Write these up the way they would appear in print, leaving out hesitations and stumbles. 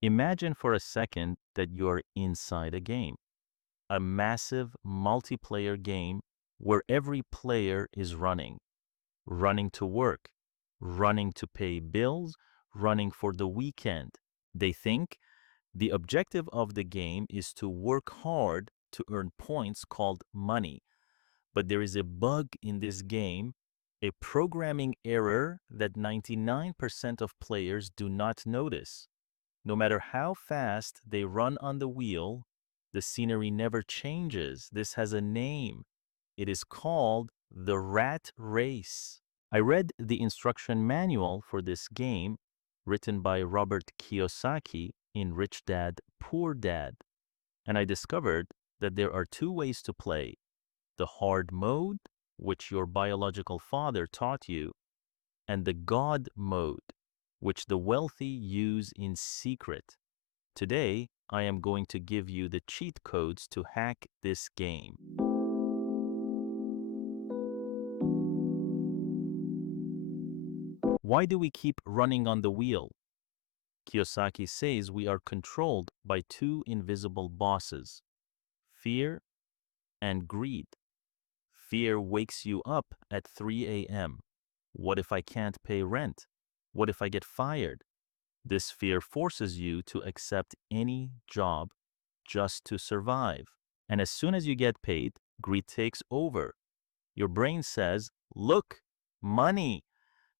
Imagine for a second that you're inside a game, a massive multiplayer game where every player is running to work, running to pay bills, running for the weekend. They think the objective of the game is to work hard to earn points called money. But there is a bug in this game, a programming error that 99% of players do not notice. No matter how fast they run on the wheel, the scenery never changes. This has a name. It is called the rat race. I read the instruction manual for this game written by Robert Kiyosaki in Rich Dad, Poor Dad, and I discovered that there are two ways to play: the hard mode, which your biological father taught you, and the God mode, which the wealthy use in secret. Today, I am going to give you the cheat codes to hack this game. Why do we keep running on the wheel? Kiyosaki says we are controlled by two invisible bosses: fear and greed. Fear wakes you up at 3 a.m. What if I can't pay rent? What if I get fired? This fear forces you to accept any job just to survive. And as soon as you get paid, greed takes over. Your brain says, look, money.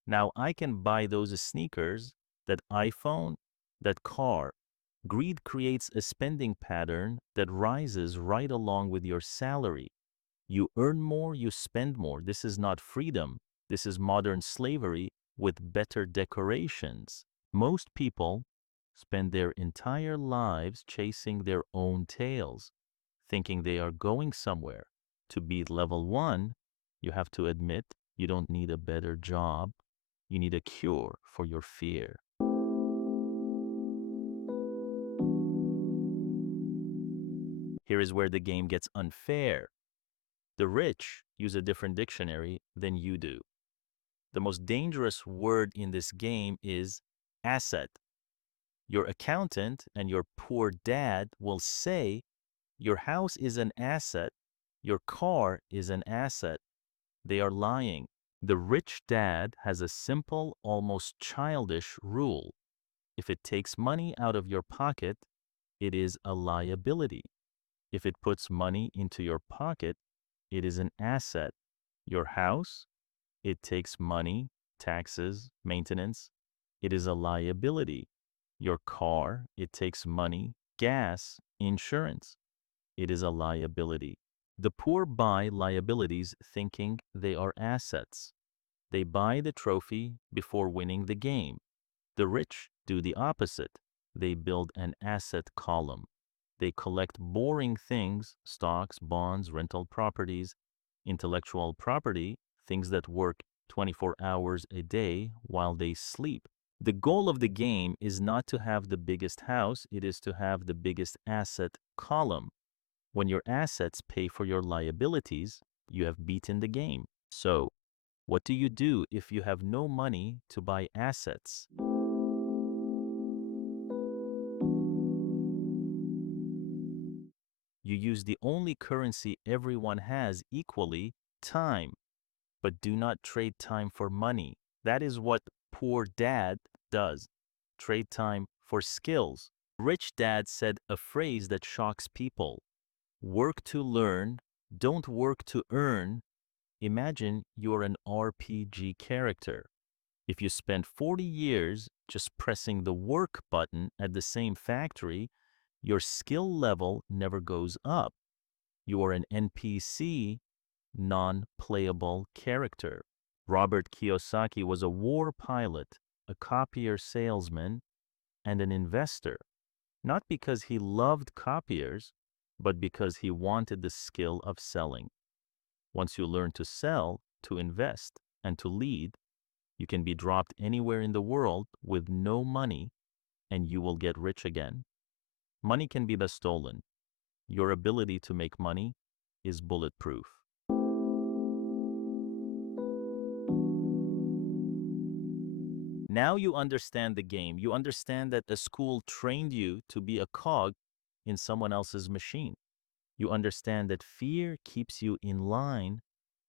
Now I can buy those sneakers, that iPhone, that car. Greed creates a spending pattern that rises right along with your salary. You earn more, you spend more. This is not freedom. This is modern slavery with better decorations. Most people spend their entire lives chasing their own tails, thinking they are going somewhere. To beat level 1, you have to admit you don't need a better job. You need a cure for your fear. Here is where the game gets unfair. The rich use a different dictionary than you do. The most dangerous word in this game is asset. Your accountant and your poor dad will say your house is an asset, your car is an asset. They are lying. The rich dad has a simple, almost childish rule. If it takes money out of your pocket, it is a liability. If it puts money into your pocket, it is an asset. Your house, it takes money, taxes, maintenance. It is a liability. Your car, it takes money, gas, insurance. It is a liability. The poor buy liabilities thinking they are assets. They buy the trophy before winning the game. The rich do the opposite. They build an asset column. They collect boring things: stocks, bonds, rental properties, intellectual property, things that work 24 hours a day while they sleep. The goal of the game is not to have the biggest house, it is to have the biggest asset column. When your assets pay for your liabilities, you have beaten the game. So, what do you do if you have no money to buy assets? You use the only currency everyone has equally, time. But do not trade time for money. That is what poor dad does. Trade time for skills. Rich dad said a phrase that shocks people: work to learn, don't work to earn. Imagine you're an RPG character. If you spend 40 years just pressing the work button at the same factory, your skill level never goes up. You are an NPC, non-playable character. Robert Kiyosaki was a war pilot, a copier salesman, and an investor, not because he loved copiers, but because he wanted the skill of selling. Once you learn to sell, to invest, and to lead, you can be dropped anywhere in the world with no money, and you will get rich again. Money can be stolen. Your ability to make money is bulletproof. Now you understand the game. You understand that a school trained you to be a cog in someone else's machine. You understand that fear keeps you in line.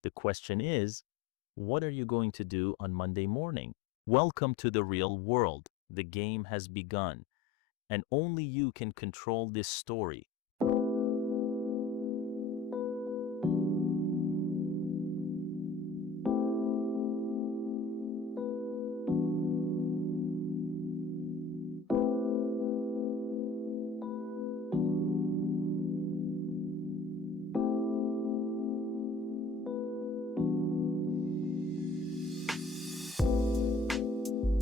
The question is, what are you going to do on Monday morning? Welcome to the real world. The game has begun, and only you can control this story.